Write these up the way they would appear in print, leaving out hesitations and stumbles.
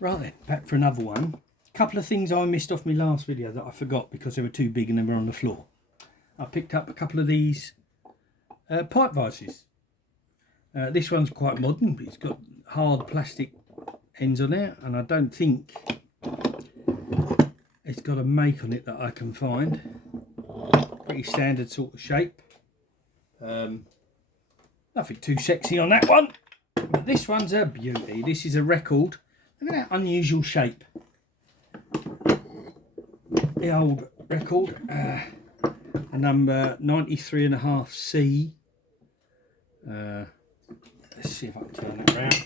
Right then, back for another one. A couple of things I missed off my last video that I forgot because they were too big and they were on the floor. I picked up a couple of these pipe vices. This one's quite modern, but it's got hard plastic ends on there, and I don't think it's got a make on it that I can find. Pretty standard sort of shape. Nothing too sexy on that one, but this one's a beauty. This is a record. Look at that unusual shape. The old record, a number 93.5C. Let's see if I can turn that around.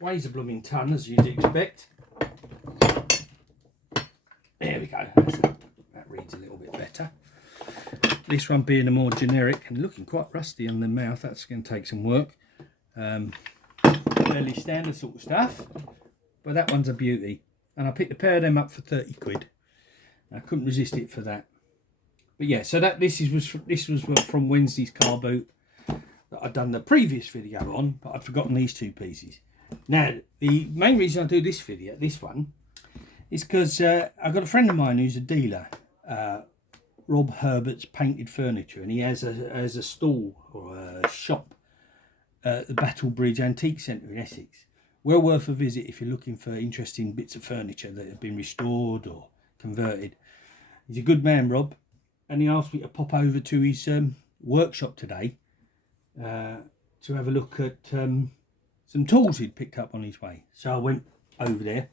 Weighs a blooming ton, as you'd expect. There we go. That reads a little bit better. This one being a more generic and looking quite rusty on the mouth. That's going to take some work. Fairly standard sort of stuff. But that one's a beauty. And I picked a pair of them up for 30 quid. I couldn't resist it for that. But yeah, so this was from Wednesday's car boot that I'd done the previous video on, but I'd forgotten these two pieces. Now, the main reason I do this video, this one, is because I've got a friend of mine who's a dealer, Rob Herbert's Painted Furniture, and he has a stall or a shop at the Battlebridge Antique Centre in Essex. Well worth a visit if you're looking for interesting bits of furniture that have been restored or converted. He's a good man, Rob, and he asked me to pop over to his workshop today to have a look at some tools he'd picked up on his way. So I went over there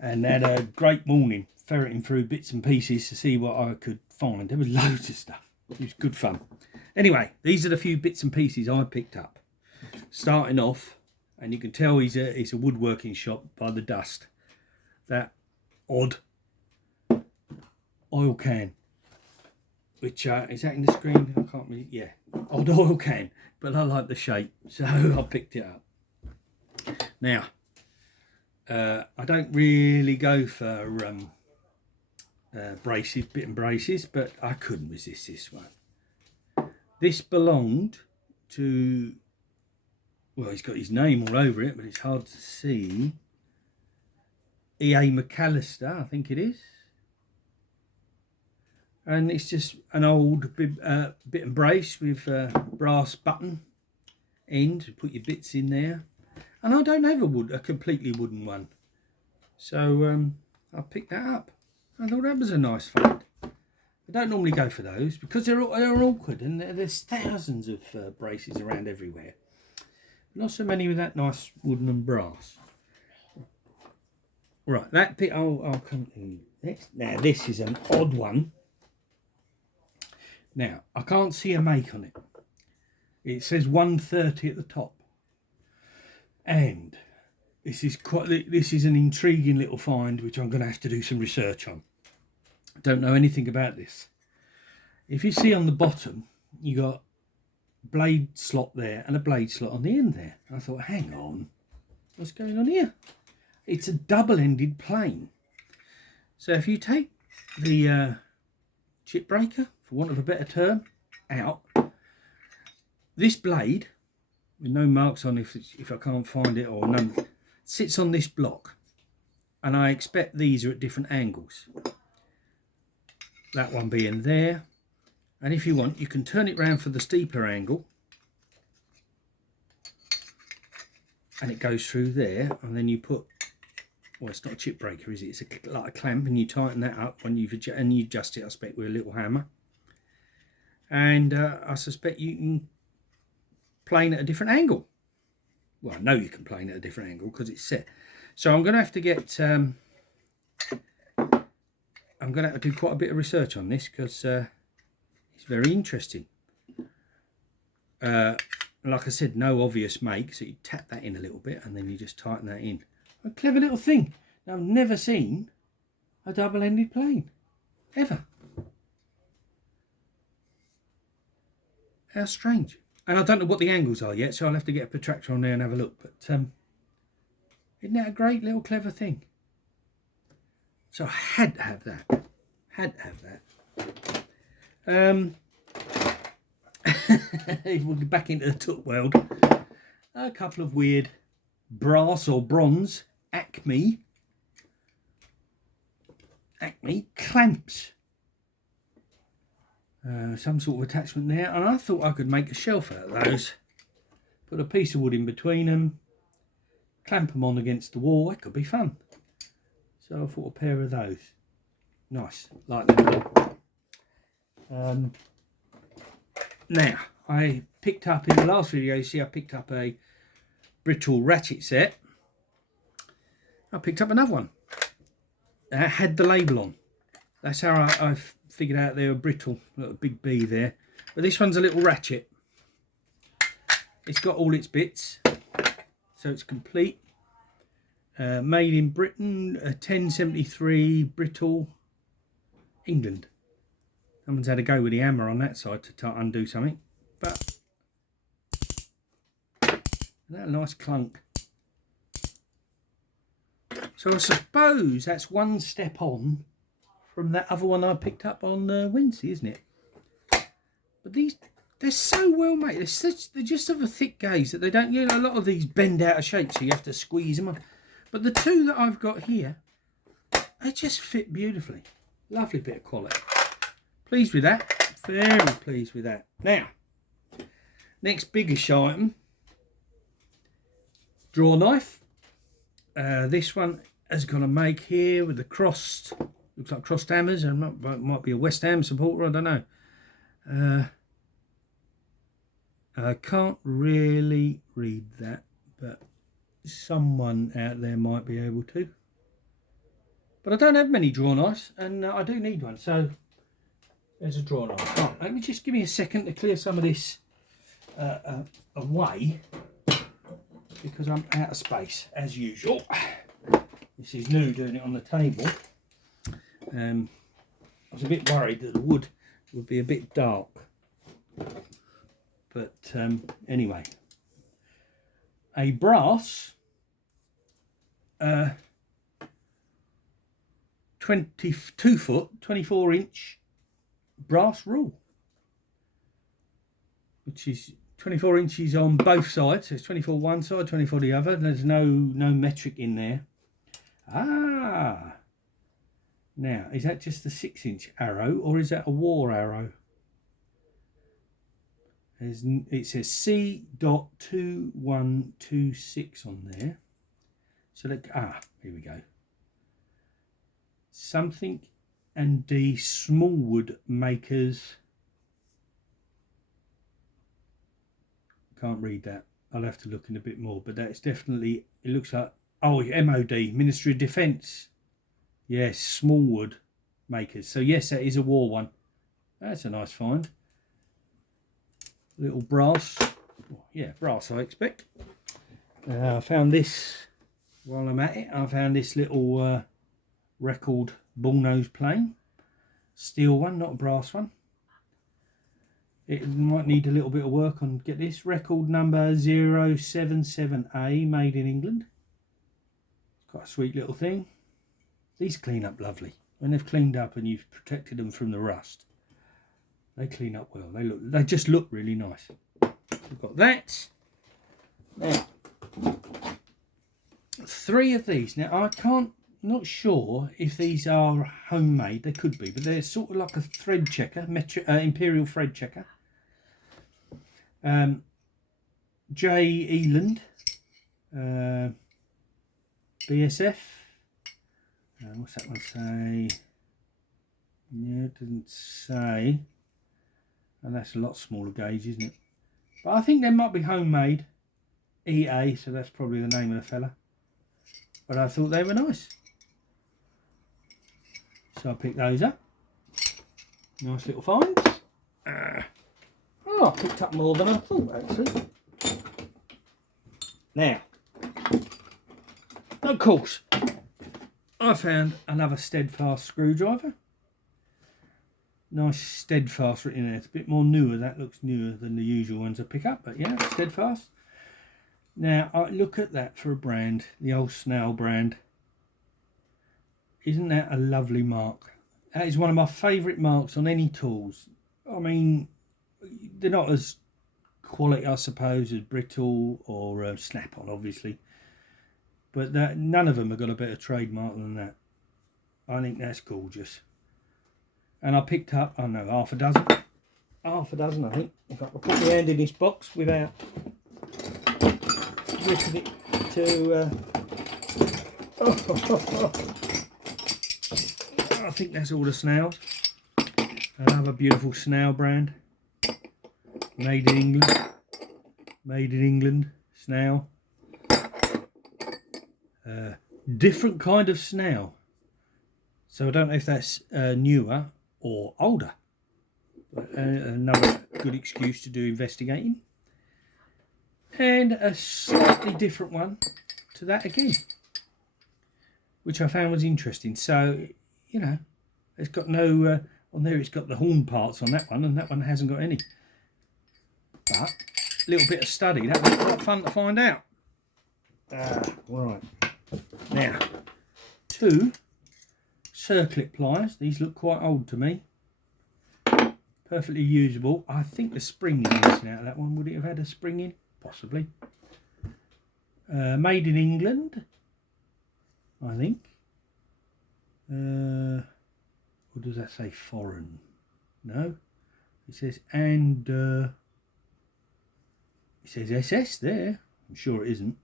and had a great morning ferreting through bits and pieces to see what I could find. There was loads of stuff. It was good fun. Anyway, these are the few bits and pieces I picked up. Starting off, and you can tell he's a woodworking shop by the dust. That odd oil can, which is that in the screen? I can't really. Yeah, odd oil can, but I like the shape, so I picked it up. Now, I don't really go for braces, bit and braces, but I couldn't resist this one. This belonged to. Well, he's got his name all over it, but it's hard to see. E.A. McAllister, I think it is. And it's just an old bit and brace with a brass button end to put your bits in there. And I don't have a completely wooden one. So I picked that up. I thought that was a nice find. I don't normally go for those because they're awkward, and there's thousands of braces around everywhere. Not so many with that nice wooden and brass. Right, that bit I'll come to next. Now this is an odd one. Now I can't see a make on it. It says 130 at the top, and this is an intriguing little find which I'm going to have to do some research on. I don't know anything about this. If you see on the bottom, you got blade slot there and a blade slot on the end there. I thought, hang on, what's going on here? It's a double-ended plane. So if you take the chip breaker, for want of a better term, out, this blade, with no marks on if I can't find it, or none, sits on this block, and I expect these are at different angles. That one being there. And if you want, you can turn it round for the steeper angle. And it goes through there. And then you put, well, it's not a chip breaker, is it? It's like a clamp, and you tighten that up when you adjust it, I expect, with a little hammer. And I suspect you can plane at a different angle. Well, I know you can plane at a different angle because it's set. So I'm going to have to get... I'm going to have to do quite a bit of research on this because... it's very interesting. Like I said, no obvious make, so you tap that in a little bit and then you just tighten that in. A clever little thing. Now, I've never seen a double-ended plane, ever. How strange. And I don't know what the angles are yet, so I'll have to get a protractor on there and have a look. But isn't that a great little clever thing? So I had to have that. Had to have that. We'll get back into the took world. A couple of weird brass or bronze Acme clamps. Some sort of attachment there, and I thought I could make a shelf out of those. Put a piece of wood in between them, clamp them on against the wall. It could be fun. So I thought a pair of those. Nice, like that. Now, I picked up in the last video, you see I picked up a brittle ratchet set. I picked up another one. That had the label on. That's how I figured out they were brittle. Got a big B there. But this one's a little ratchet. It's got all its bits. So it's complete. Made in Britain, 1073, brittle, England. Someone's had a go with the hammer on that side to undo something. But that nice clunk. So I suppose that's one step on from that other one I picked up on Wednesday, isn't it? But these, they're so well made. They're just of a thick gauge that they don't, you know, a lot of these bend out of shape, so you have to squeeze them on. But the two that I've got here, they just fit beautifully. Lovely bit of quality. Pleased with that. Very pleased with that. Now, next biggish item, draw knife. This one has got a make here with the crossed, looks like crossed hammers, and might be a West Ham supporter, I don't know. I can't really read that, but someone out there might be able to. But I don't have many draw knives, and I do need one, so there's a draw knife. Right, let me just give me a second to clear some of this away, because I'm out of space, as usual. This is new, doing it on the table. I was a bit worried that the wood would be a bit dark. But anyway. A brass 22 foot, 24 inch brass rule. Which is 24 inches on both sides, so it's 24 one side, 24 the other. There's no metric in there. Ah, now is that just a 6-inch arrow, or is that a war arrow? It says C.2126 on there. So look, here we go. Something and D Smallwood Makers. Can't read that. I'll have to look in a bit more, but that's definitely, it looks like, oh, MOD, Ministry of Defence. Yes, Smallwood Makers. So yes, that is a war one. That's a nice find. Little brass. Yeah, brass I expect. I found this while I'm at it. I found this little record bullnose plane. Steel one, not a brass one. It might need a little bit of work on, get this, record number 077A, made in England. It's quite a sweet little thing. These clean up lovely. When they've cleaned up and you've protected them from the rust, they clean up well. They just look really nice. We've got that. Now, 3 of these. Now not sure if these are homemade. They could be, but they're sort of like a thread checker, imperial thread checker. J. Eland, BSF. What's that one say? Yeah, it doesn't say. And that's a lot smaller gauge, isn't it? But I think they might be homemade. EA, so that's probably the name of the fella. But I thought they were nice. So I picked those up. Nice little finds. I picked up more than I thought, actually. Now, of course, I found another Steadfast screwdriver. Nice Steadfast written there. It's a bit more newer. That looks newer than the usual ones I pick up, but yeah, Steadfast. Now, I look at that for a brand, the old Snail brand. Isn't that a lovely mark? That is one of my favourite marks on any tools. I mean, they're not as quality, I suppose, as Brittle or Snap-on, obviously. but none of them have got a better trademark than that. I think that's gorgeous. And I picked up, I know, half a dozen I think, if I could put my hand in this box without ripping it to I think that's all the snails. Another beautiful snail brand, made in England snail. Different kind of snail, so I don't know if that's newer or older. Another good excuse to do investigating. And a slightly different one to that again, which I found was interesting. So, you know, it's got no on there, it's got the horn parts on that one, and that one hasn't got any. But a little bit of study, that was quite fun to find out. Right, now 2 circlip pliers. These look quite old to me. Perfectly usable. I think the spring is missing out of that one. Would it have had a spring in? Possibly. Made in England, I think. Or does that say foreign? No. It says and it says SS there. I'm sure it isn't.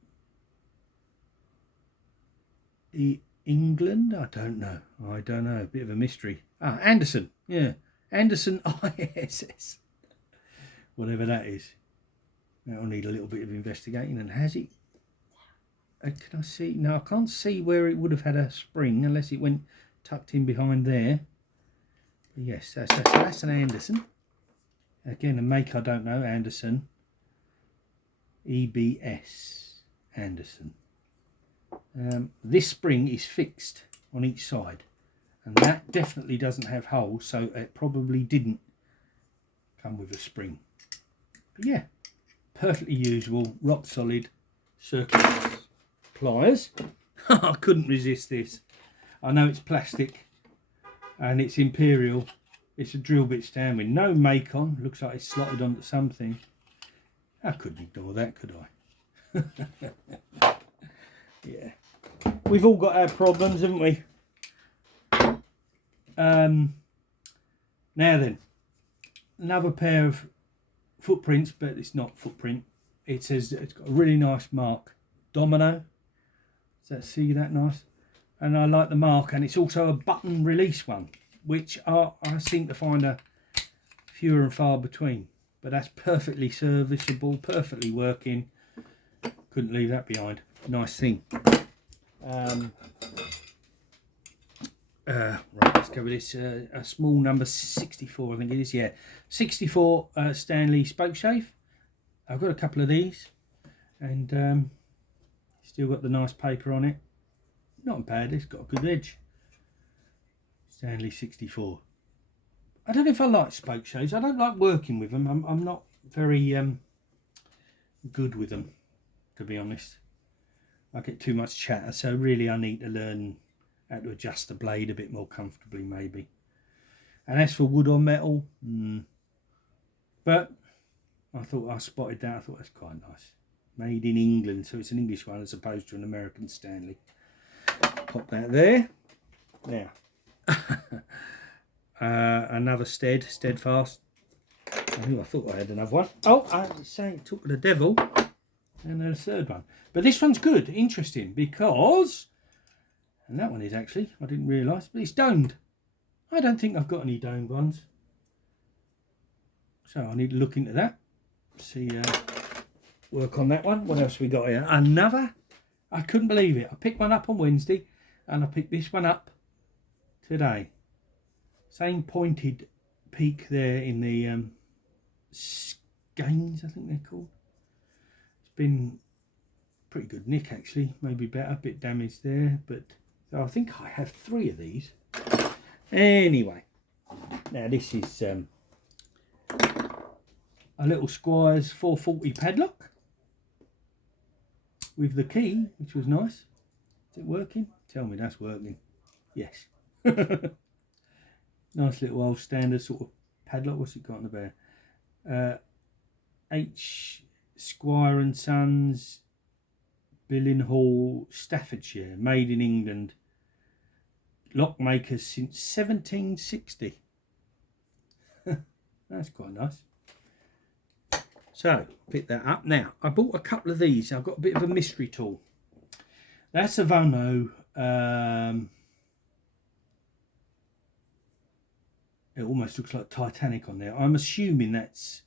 England? I don't know. A bit of a mystery. Anderson. Yeah. Anderson ISS. Whatever that is. That'll need a little bit of investigating. And has it? Can I see? No, I can't see where it would have had a spring unless it went tucked in behind there. But yes, that's an Anderson. Again, a make I don't know. Anderson. EBS. Anderson. This spring is fixed on each side, and that definitely doesn't have holes, so it probably didn't come with a spring. But yeah, perfectly usable, rock solid circular pliers. I couldn't resist this. I know it's plastic and it's Imperial. It's a drill bit stand with no make on. Looks like it's slotted onto something. I couldn't ignore that, could I? Yeah, we've all got our problems, haven't we? Now then, another pair of footprints, but it's not footprint. It says it's got a really nice mark, Domino. See that nice? And I like the mark, and it's also a button release one, which I seem to find a fewer and far between. But that's perfectly serviceable, perfectly working. Couldn't leave that behind. Nice thing. Right, let's go with this. A small number 64, I think it is. Yeah, 64 Stanley spokeshave. I've got a couple of these, and still got the nice paper on it. Not bad. It's got a good edge. Stanley 64. I don't know if I like spokeshaves. I don't like working with them. I'm not very good with them, to be honest. I get too much chatter, so really I need to learn how to adjust the blade a bit more comfortably, maybe. And as for wood or metal, but I thought I spotted that. I thought that's quite nice. Made in England, so it's an English one as opposed to an American Stanley. Pop that there. Now, another steadfast. I thought I had another one. Oh, I was saying, took the devil. And then a third one. But this one's good, interesting, because, and that one is actually, I didn't realise, but it's domed. I don't think I've got any domed ones. So I need to look into that. See, work on that one. What else we got here? Another, I couldn't believe it. I picked one up on Wednesday, and I picked this one up today. Same pointed peak there in the skeins, I think they're called. Been pretty good nick actually, maybe better, a bit damaged there, but so I think I have 3 of these. Anyway, now this is a little Squire's 440 padlock with the key, which was nice. Is it working? Tell me that's working. Yes. Nice little old standard sort of padlock. What's it got on the bear? H Squire and Sons Billinghall, Staffordshire, made in England. Lock makers since 1760. That's quite nice. So, pick that up. Now, I bought a couple of these. I've got a bit of a mystery tool. That's a Vono. It almost looks like Titanic on there. I'm assuming that's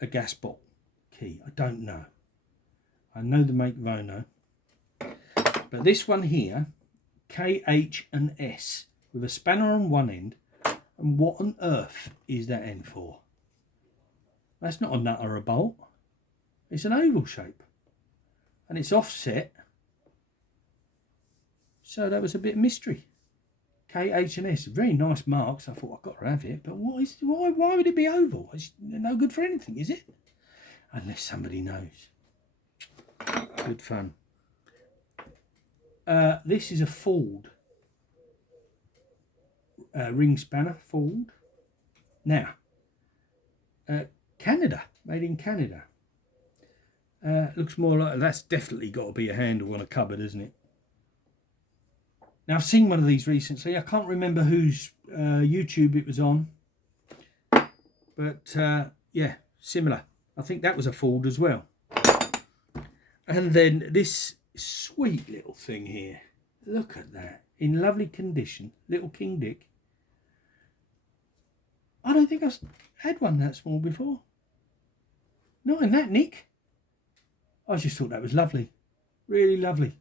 a gas bottle key. I don't know. I know the make Vono. But this one here, KH&S, with a spanner on one end. And what on earth is that end for? That's not a nut or a bolt. It's an oval shape. And it's offset. So that was a bit of mystery. KH&S, very nice marks. I thought I've got to have it. But why would it be oval? It's no good for anything, is it? Unless somebody knows. Good fun. This is a Ford. Ring spanner, Ford. Now, Canada, made in Canada. Looks more like, that's definitely got to be a handle on a cupboard, isn't it? Now, I've seen one of these recently. I can't remember whose YouTube it was on. But, yeah, similar. I think that was a Ford as well. And then this sweet little thing here. Look at that. In lovely condition. Little King Dick. I don't think I've had one that small before. Not in that nick. I just thought that was lovely. Really lovely.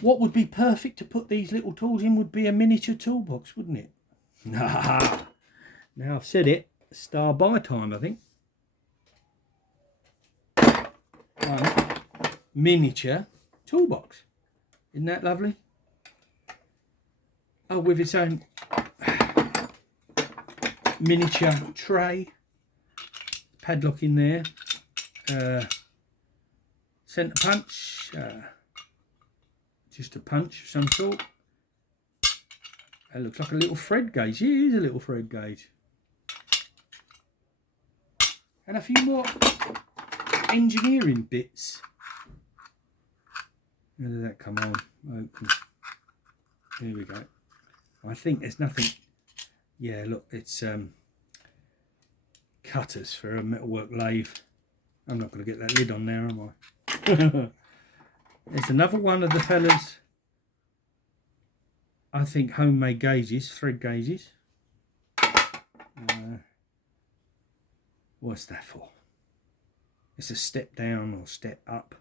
What would be perfect to put these little tools in would be a miniature toolbox, wouldn't it? Nah. Now I've said it. Star by time, I think. Miniature toolbox. Isn't that lovely? Oh, with its own miniature tray, padlock in there, centre punch, just a punch of some sort. It looks like a little thread gauge. It is a little thread gauge. And a few more engineering bits. Where did that come on? Open. Here we go. I think there's nothing. Yeah, look, it's cutters for a metalwork lathe. I'm not going to get that lid on there, am I? There's another one of the fellas. I think homemade gauges, thread gauges. What's that for? It's a step down or step up.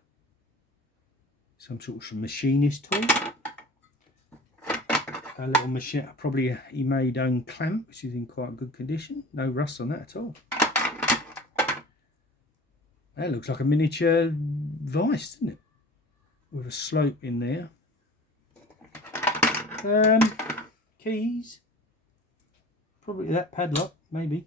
Some sort of machinist tool. A little machine, probably he made own clamp, which is in quite good condition. No rust on that at all. That looks like a miniature vice, doesn't it? With a slope in there. Keys. Probably that padlock, maybe.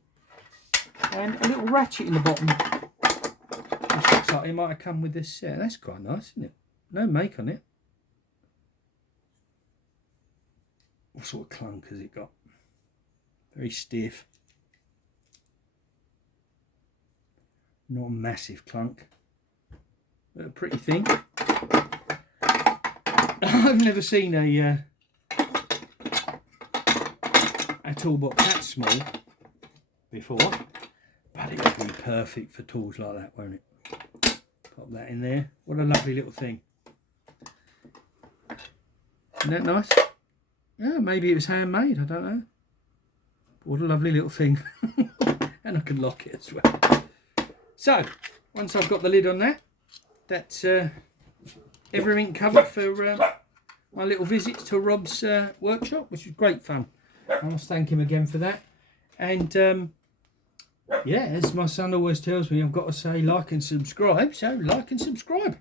And a little ratchet in the bottom. Which looks like it might have come with this set. That's quite nice, isn't it? No make on it. What sort of clunk has it got? Very stiff. Not a massive clunk. But a pretty thing. I've never seen a toolbox that small before. But it would be perfect for tools like that, won't it? Pop that in there. What a lovely little thing. Isn't that nice? Yeah, maybe it was handmade, I don't know. But what a lovely little thing. And I can lock it as well. So, once I've got the lid on that, that's everything covered for my little visits to Rob's workshop, which was great fun. I must thank him again for that. And yeah, as my son always tells me, I've got to say like and subscribe. So like and subscribe.